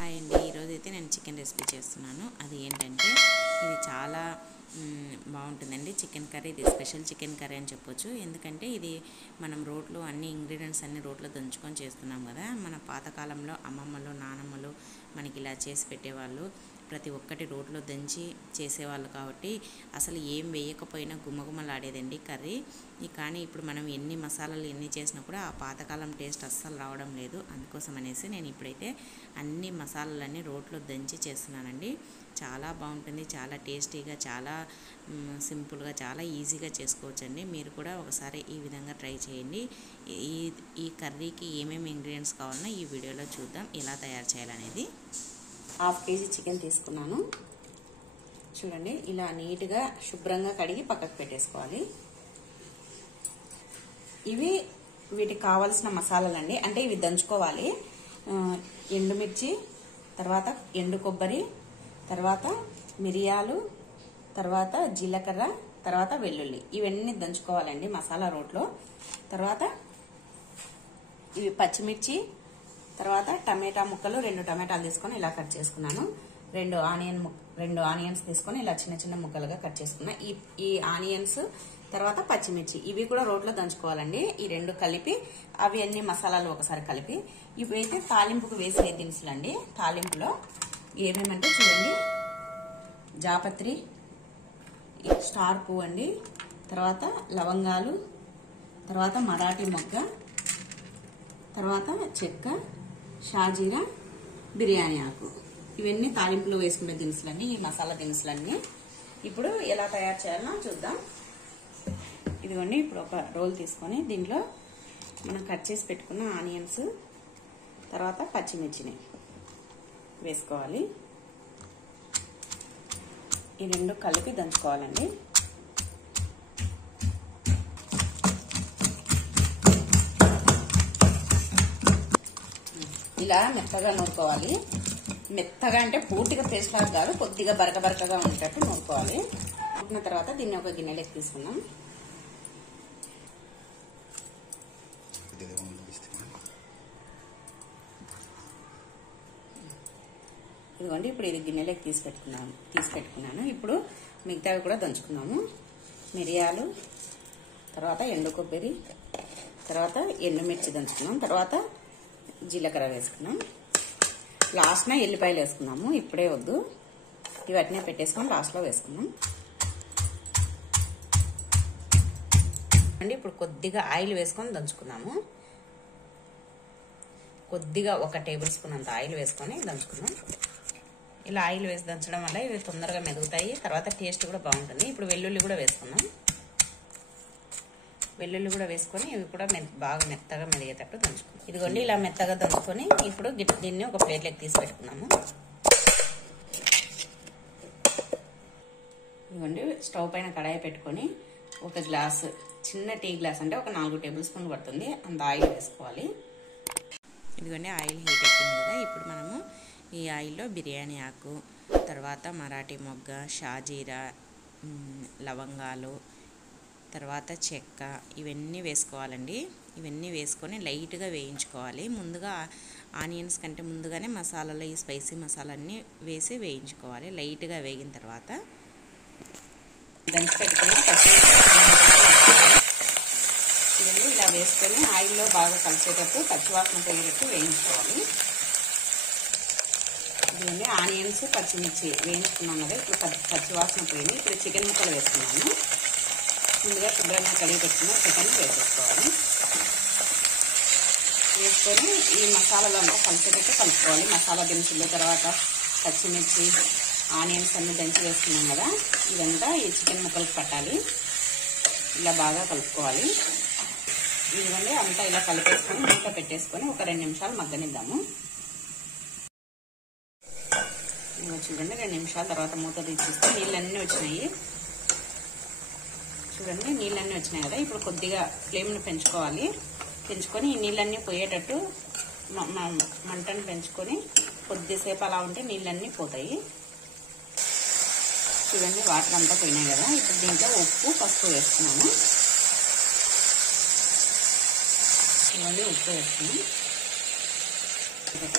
Hi అండి, ఈరోజైతే నేను చికెన్ రెసిపీ చేస్తున్నాను. అది ఏంటంటే ఇది చాలా బాగుంటుందండి. చికెన్ కర్రీ, ఇది స్పెషల్ చికెన్ కర్రీ అని చెప్పొచ్చు. ఎందుకంటే ఇది మనం రోట్లో అన్ని ఇంగ్రీడియంట్స్ అన్ని రోట్లో దంచుకొని చేస్తున్నాం కదా. మన పాతకాలంలో అమ్మమ్మలు, నానమ్మలు మనకి ఇలా చేసి పెట్టేవాళ్ళు. ప్రతి ఒక్కటి రోట్లో దంచి చేసేవాళ్ళు కాబట్టి అసలు ఏం వేయకపోయినా గుమగుమలాడేదండి కర్రీ. కానీ ఇప్పుడు మనం ఎన్ని మసాలాలు ఎన్ని చేసినా కూడా ఆ పాతకాలం టేస్ట్ అస్సలు రావడం లేదు. అందుకోసం అనేసి నేను ఇప్పుడైతే అన్ని మసాలాలన్నీ రోట్లో దంచి చేస్తున్నానండి. చాలా బాగుంటుంది, చాలా టేస్టీగా, చాలా సింపుల్గా, చాలా ఈజీగా చేసుకోవచ్చండి. మీరు కూడా ఒకసారి ఈ విధంగా ట్రై చేయండి. ఈ కర్రీకి ఏమేమి ఇంగ్రీడియంట్స్ కావాలన్నా ఈ వీడియోలో చూద్దాం ఎలా తయారు చేయాలనేది. హాఫ్ కేజీ చికెన్ తీసుకున్నాను. చూడండి, ఇలా నీట్గా శుభ్రంగా కడిగి పక్కకు పెట్టేసుకోవాలి. ఇవి వీటికి కావాల్సిన మసాలాలండి. అంటే ఇవి దంచుకోవాలి. ఎండుమిర్చి, తర్వాత ఎండు కొబ్బరి, తర్వాత మిరియాలు, తర్వాత జీలకర్ర, తర్వాత వెల్లుల్లి, ఇవన్నీ దంచుకోవాలండి మసాలా రోట్లో. తర్వాత ఇవి పచ్చిమిర్చి, తర్వాత టమాటా ముక్కలు 2 టమాటాలు తీసుకొని ఇలా కట్ చేసుకున్నాను. 2 ఆనియన్స్ తీసుకొని ఇలా చిన్న చిన్న ముక్కలుగా కట్ చేసుకున్నా. ఈ ఆనియన్స్, తర్వాత పచ్చిమిర్చి, ఇవి కూడా రోట్లో దంచుకోవాలండి. ఈ 2 కలిపి అవి అన్ని మసాలాలు ఒకసారి కలిపి ఇవైతే తాలింపుకు వేసే దినుసులండి. తాలింపులో ఏమేమంటే చూడండి, జాపత్రి, స్టార్ పువ్వు అండి, తర్వాత లవంగాలు, తర్వాత మరాఠీ మొగ్గ, తర్వాత చెక్క, షాజీరా, బిర్యానీ ఆకు, ఇవన్నీ తాలింపులో వేసుకునే దినుసులన్నీ, ఈ మసాలా దినుసులన్నీ. ఇప్పుడు ఎలా తయారు చేయాలో చూద్దాం. ఇదిగోండి, ఇప్పుడు ఒక రోల్ తీసుకొని దీంట్లో మనం కట్ చేసి పెట్టుకున్న ఆనియన్స్, తర్వాత పచ్చిమిర్చిని వేసుకోవాలి. ఈ 2 కలిపి దంచుకోవాలండి. ఇలా మెత్తగా నూరుకోవాలి. మెత్తగా అంటే పూర్తిగా పేస్ట్ లాగా కాదు, కొద్దిగా బరకగా ఉండేటట్టు నూరుకోవాలి. నూరిన తర్వాత దీన్ని ఒక గిన్నెలోకి తీసుకున్నాం. ఇదిగోండి, ఇప్పుడు ఇది గిన్నెలోకి తీసి పెట్టుకున్నాను. ఇప్పుడు మిగతావి కూడా దంచుకున్నాము. మిరియాలు, తర్వాత ఎండు కొబ్బరి, తర్వాత ఎండుమిర్చి దంచుకున్నాం, తర్వాత జీలకర్ర వేసుకున్నాం, లాస్ట్న ఎల్లిపాయలు వేసుకున్నాము. ఇప్పుడే వద్దు, ఇవన్నీ పెట్టేసుకొని లాస్ట్లో వేసుకున్నాం అండి. ఇప్పుడు కొద్దిగా ఆయిల్ వేసుకొని దంచుకున్నాము. కొద్దిగా 1 టేబుల్ స్పూన్ అంత ఆయిల్ వేసుకొని దంచుకున్నాం. ఇలా ఆయిల్ వేసి దంచడం వల్ల ఇవి తొందరగా మెదుగుతాయి, తర్వాత టేస్ట్ కూడా బాగుంటుంది. ఇప్పుడు వెల్లుల్లి కూడా వేసుకున్నాం. వెల్లుల్లి కూడా వేసుకొని ఇవి కూడా బాగా మెత్తగా మెదిగేటట్టు దంచుకున్నాం. ఇదిగోండి, ఇలా మెత్తగా దంచుకొని ఇప్పుడు దీన్ని ఒక ప్లేట్లోకి తీసి పెట్టుకున్నాము. ఇదిగోండి, స్టవ్ పైన కడాయి పెట్టుకొని ఒక గ్లాసు, చిన్న టీ గ్లాస్ అంటే ఒక 4 టేబుల్ స్పూన్లు పడుతుంది అంత ఆయిల్ వేసుకోవాలి. ఇదిగోండి, ఆయిల్ హీట్ ఎక్కింది కదా. ఇప్పుడు మనము ఈ ఆయిల్లో బిర్యానీ ఆకు, తర్వాత మరాఠీ మొగ్గ, షాజీరా, లవంగాలు, తర్వాత చెక్క, ఇవన్నీ వేసుకోవాలండి. ఇవన్నీ వేసుకొని లైట్గా వేయించుకోవాలి. ముందుగా ఆనియన్స్ కంటే ముందుగానే మసాలాలో ఈ స్పైసీ మసాలాన్ని వేసి వేయించుకోవాలి. లైట్గా వేగిన తర్వాత దంచి పెట్టుకుని ఇవన్నీ ఇలా వేసుకొని ఆయిల్లో బాగా కలిసేటట్టు, పచ్చివాసన పోయేటట్టు వేయించుకోవాలి. ఇవన్నీ ఆనియన్స్, పచ్చిమిర్చి వేయించుకున్నాం కదా. ఇప్పుడు పచ్చివాసన పోయింది. ఇప్పుడు చికెన్ ముక్కలు వేసుకున్నాను. ముందుగా శుభ్రంగా కడిగి పెట్టుకున్న చికెన్ వేసేసుకోవాలి. వేసుకొని ఈ మసాలాలో అంతా కలిసేటట్టు కలుపుకోవాలి. మసాలా దినుసులు, తర్వాత పచ్చిమిర్చి, ఆనియన్స్ అన్ని దంచి వేసుకున్నాం కదా, ఇదంతా ఈ చికెన్ ముక్కలకు పట్టాలి. ఇలా బాగా కలుపుకోవాలి. ఇదిగోండి, అంతా ఇలా కలిపేసుకొని మూత పెట్టేసుకొని ఒక 2 నిమిషాలు మగ్గనిద్దాము. చూడండి, 2 నిమిషాల తర్వాత మూత తీసేస్తే నీళ్ళన్నీ వచ్చినాయి. చూడండి, నీళ్ళన్నీ వచ్చినాయి కదా. ఇప్పుడు కొద్దిగా ఫ్లేమ్ని పెంచుకొని ఈ నీళ్ళన్నీ పోయేటట్టు మంటను పెంచుకొని కొద్దిసేపు అలా ఉంటే నీళ్ళన్నీ పోతాయి. చూడండి, వాటర్ అంతా పోయినాయి కదా. ఇప్పుడు దీంట్లో ఉప్పు, పసుపు వేస్తున్నాము. ఇవన్నీ ఉప్పు వేస్తున్నాం,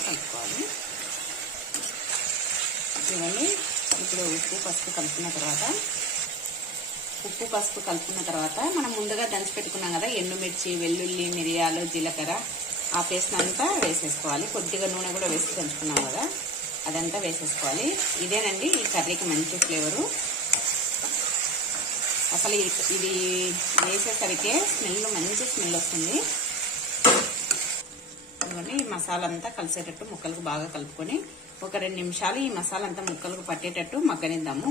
కలుపుకోవాలి. ఇవన్నీ ఇప్పుడు ఉప్పు పసుపు కలుపుకున్న తర్వాత మనం ముందుగా దంచి పెట్టుకున్నాం కదా ఎండుమిర్చి, వెల్లుల్లి, మిరియాలు, జీలకర్ర ఆ పేస్ట్ అంతా వేసేసుకోవాలి. కొద్దిగా నూనె కూడా వేసి దంచుకున్నాం కదా, అదంతా వేసేసుకోవాలి. ఇదేనండి ఈ కర్రీకి మంచి ఫ్లేవరు. అసలు ఇది వేసేసరికి మంచి స్మెల్ వస్తుంది. ఇవన్నీ ఈ మసాలా అంతా కలిసేటట్టు ముక్కలకు బాగా కలుపుకొని ఒక 2 నిమిషాలు ఈ మసాలా అంతా ముక్కలకు పట్టేటట్టు మగ్గనిద్దాము.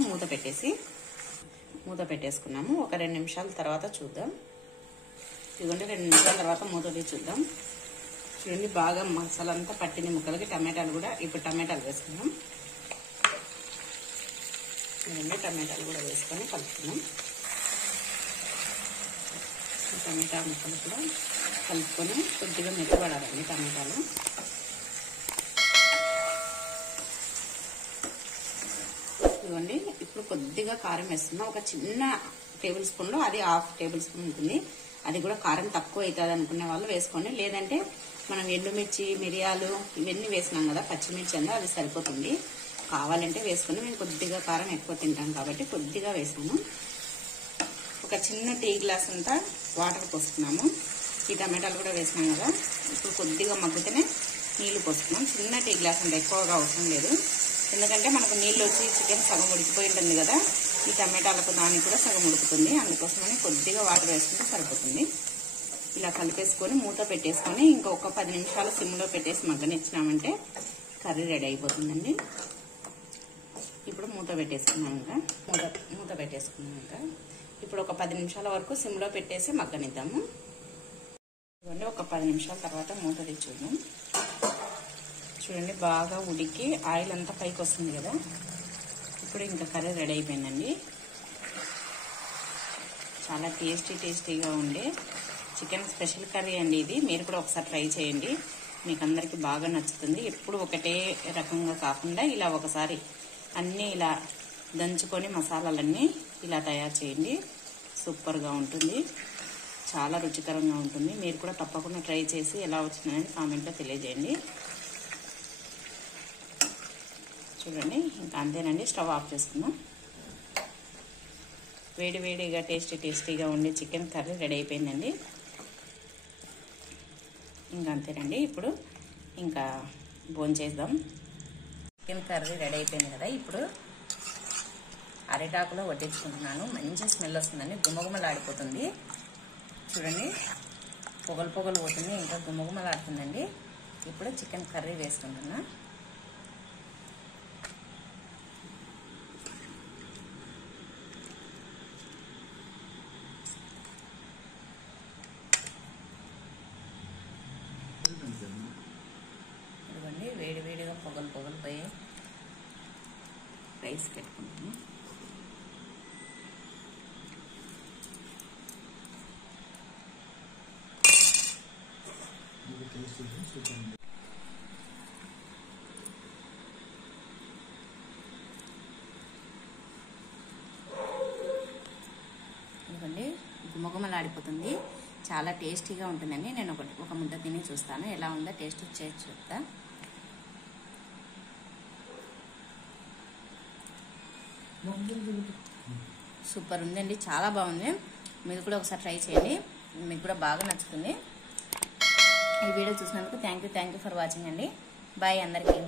మూత పెట్టేసుకున్నాము. ఒక 2 నిమిషాల తర్వాత చూద్దాం. ఇదిగోండి 2 నిమిషాల తర్వాత మూత తీసి చూద్దాం. చూడండి బాగా మసాలా అంతా పట్టింది ముక్కలకి. టమాటాలు కూడా ఇప్పుడు టమాటాలు వేసుకున్నాం. ఇవన్నీ టమాటాలు కూడా వేసుకొని కలుపుకున్నాం. టమాటా ముక్కలు కూడా కలుపుకొని కొద్దిగా మెత్తబడాలండి టమాటాలు. ఇవ్వండి ఇప్పుడు కొద్దిగా కారం వేస్తున్నాం. ఒక చిన్న టేబుల్ స్పూన్లో, అది 1/2 టేబుల్ స్పూన్ ఉంటుంది. అది కూడా కారం తక్కువ అవుతుంది అనుకునే వాళ్ళు వేసుకోండి. లేదంటే మనం ఎండుమిర్చి, మిరియాలు ఇవన్నీ వేసినాం కదా, పచ్చిమిర్చి అంతా అది సరిపోతుంది. కావాలంటే వేసుకొని, మేము కొద్దిగా కారం ఎక్కువ తింటాం కాబట్టి కొద్దిగా వేసాము. ఒక చిన్న టీ గ్లాస్ అంతా వాటర్ పోసుకున్నాము. ఈ టమాటాలు కూడా వేసినాం కదా, ఇప్పుడు కొద్దిగా మగ్గితేనే నీళ్లు పోసుకున్నాం. చిన్న టీ గ్లాస్ అంత ఎక్కువగా అవసరం లేదు. ఎందుకంటే మనకు నీళ్ళు వచ్చి చికెన్ సగం ఉడికిపోయి ఉంటుంది కదా, ఈ టమాటాలకు దానికి కూడా సగం ఉడుకుతుంది. అందుకోసమని కొద్దిగా వాటర్ వేసుకుంటే సరిపోతుంది. ఇలా కలిపేసుకొని మూత పెట్టేసుకొని ఇంకొక 10 నిమిషాలు సిమ్లో పెట్టేసి మగ్గనిచ్చినామంటే కర్రీ రెడీ అయిపోతుందండి. ఇప్పుడు మూత పెట్టేసుకున్నాం ఇంకా ఇప్పుడు ఒక 10 నిమిషాల వరకు సిమ్లో పెట్టేసి మగ్గనిద్దాము. ఇవన్నీ ఒక 10 నిమిషాల తర్వాత మూత తీసి చూద్దాం. చూడండి బాగా ఉడికి ఆయిల్ అంతా పైకి వస్తుంది కదా, ఇప్పుడు ఇంకా కర్రీ రెడీ అయిపోయిందండి. చాలా టేస్టీగా ఉండే చికెన్ స్పెషల్ కర్రీ అండి ఇది. మీరు కూడా ఒకసారి ట్రై చేయండి, మీకు అందరికీ బాగా నచ్చుతుంది. ఎప్పుడు ఒకటే రకంగా కాకుండా ఇలా ఒకసారి అన్నీ ఇలా దంచుకొని మసాలాలన్నీ ఇలా తయారు చేయండి. సూపర్గా ఉంటుంది, చాలా రుచికరంగా ఉంటుంది. మీరు కూడా తప్పకుండా ట్రై చేసి ఎలా వచ్చిందని కామెంట్లో తెలియజేయండి. చూడండి ఇంకా అంతేనండి. స్టవ్ ఆఫ్ చేసుకుందాం. వేడిగా టేస్టీగా ఉండే చికెన్ కర్రీ రెడీ అయిపోయిందండి. ఇంకా అంతేనండి. ఇప్పుడు ఇంకా భోంచేద్దాం. చికెన్ కర్రీ రెడీ అయిపోయింది కదా, ఇప్పుడు అరిటాకులో వడ్డించుకుంటున్నాను. మంచి స్మెల్ వస్తుందండి, గుమగుమలాడిపోతుంది. చూడండి పొగలు పోతుంది, ఇంకా గుమగుమలాడుతుందండి. ఇప్పుడు చికెన్ కర్రీ వేసుకుంటున్నా. ఇదిగోండి వేడిగా పొగలు పోయి రైస్ పెట్టుకుంటాము. ఇదిగోండి గుమగుమలాడిపోతుంది, చాలా టేస్టీగా ఉంటుందండి. నేను ఒక ముద్ద తిని చూస్తాను ఎలా ఉందో, టేస్ట్ చేసి చూస్తా. సూపర్ ఉందండి, చాలా బాగుంది. మీరు కూడా ఒకసారి ట్రై చేయండి, మీకు కూడా బాగా నచ్చుతుంది. ఈ వీడియో చూసినందుకు థ్యాంక్ యూ ఫర్ వాచింగ్ అండి. బాయ్ అందరికీ.